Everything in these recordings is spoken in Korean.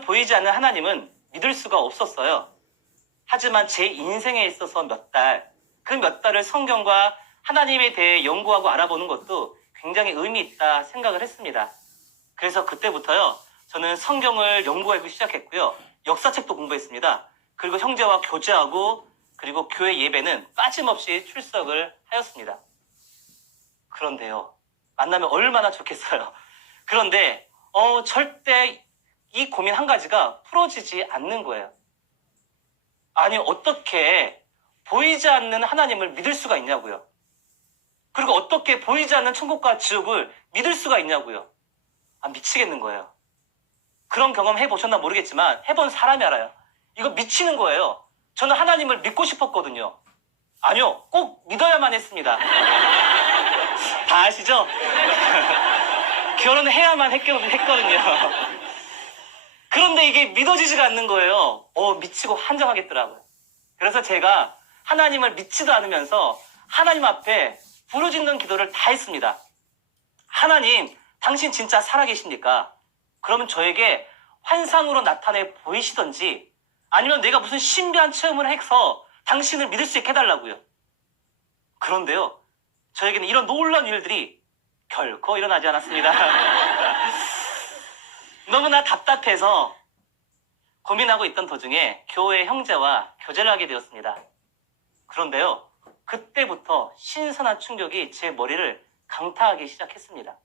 눈으로 보이지 않는 하나님은 믿을 수가 없었어요. 하지만 제 인생에 있어서 그 몇 달을 성경과 하나님에 대해 연구하고 알아보는 것도 굉장히 의미 있다 생각을 했습니다. 그래서 그때부터요, 저는 성경을 연구하기 시작했고요. 역사책도 공부했습니다. 그리고 형제와 교제하고, 그리고 교회 예배는 빠짐없이 출석을 하였습니다. 그런데요, 만나면 얼마나 좋겠어요. 그런데 절대 이 고민 한 가지가 풀어지지 않는 거예요. 아니, 어떻게 보이지 않는 하나님을 믿을 수가 있냐고요. 그리고 어떻게 보이지 않는 천국과 지옥을 믿을 수가 있냐고요. 미치겠는 거예요. 그런 경험 해보셨나 모르겠지만 해본 사람이 알아요. 이거 미치는 거예요. 저는 하나님을 믿고 싶었거든요. 아니요, 꼭 믿어야만 했습니다. 다 아시죠? 결혼해야만 했거든요. 그런데 이게 믿어지지가 않는 거예요. 미치고 한정하겠더라고요. 그래서 제가 하나님을 믿지도 않으면서 하나님 앞에 부르짖는 기도를 다 했습니다. 하나님, 당신 진짜 살아계십니까? 그러면 저에게 환상으로 나타내 보이시던지, 아니면 내가 무슨 신비한 체험을 해서 당신을 믿을 수 있게 해달라고요. 그런데요, 저에게는 이런 놀라운 일들이 결코 일어나지 않았습니다. 너무나 답답해서 고민하고 있던 도중에 교회 형제와 교제를 하게 되었습니다. 그런데요, 그때부터 신선한 충격이 제 머리를 강타하기 시작했습니다.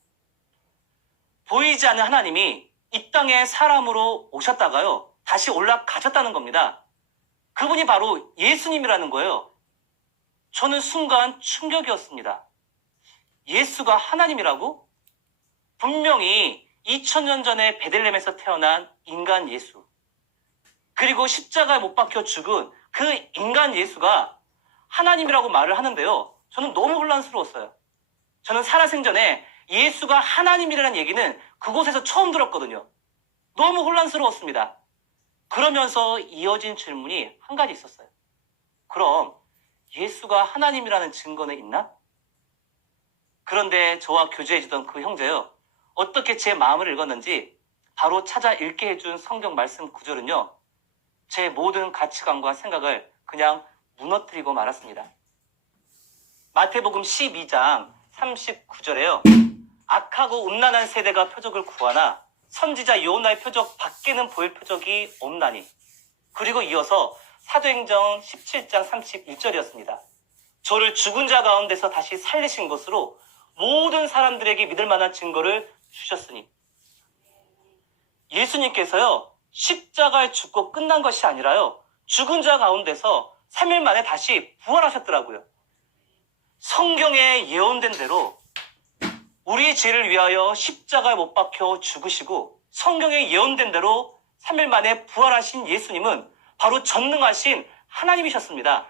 보이지 않는 하나님이 이 땅에 사람으로 오셨다가요, 다시 올라가셨다는 겁니다. 그분이 바로 예수님이라는 거예요. 저는 순간 충격이었습니다. 예수가 하나님이라고? 분명히 2000년 전에 베들레헴에서 태어난 인간 예수, 그리고 십자가에 못 박혀 죽은 그 인간 예수가 하나님이라고 말을 하는데요, 저는 너무 혼란스러웠어요. 저는 살아생전에 예수가 하나님이라는 얘기는 그곳에서 처음 들었거든요. 너무 혼란스러웠습니다. 그러면서 이어진 질문이 한 가지 있었어요. 그럼 예수가 하나님이라는 증거는 있나? 그런데 저와 교제해주던 그 형제요, 어떻게 제 마음을 읽었는지 바로 찾아 읽게 해준 성경 말씀 구절은요, 제 모든 가치관과 생각을 그냥 무너뜨리고 말았습니다. 마태복음 12장 39절에요. 악하고 음란한 세대가 표적을 구하나 선지자 요나의 표적 밖에는 보일 표적이 없나니. 그리고 이어서 사도행전 17장 31절이었습니다. 저를 죽은 자 가운데서 다시 살리신 것으로 모든 사람들에게 믿을 만한 증거를 주셨으니. 예수님께서요, 십자가에 죽고 끝난 것이 아니라요, 죽은 자 가운데서 3일 만에 다시 부활하셨더라고요. 성경에 예언된 대로 우리의 죄를 위하여 십자가에 못 박혀 죽으시고 성경에 예언된 대로 3일 만에 부활하신 예수님은 바로 전능하신 하나님이셨습니다.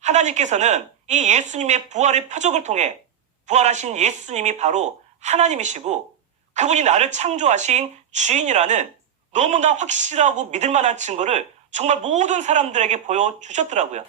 하나님께서는 이 예수님의 부활의 표적을 통해 부활하신 예수님이 바로 하나님이시고 그분이 나를 창조하신 주인이라는 너무나 확실하고 믿을 만한 증거를 정말 모든 사람들에게 보여주셨더라고요.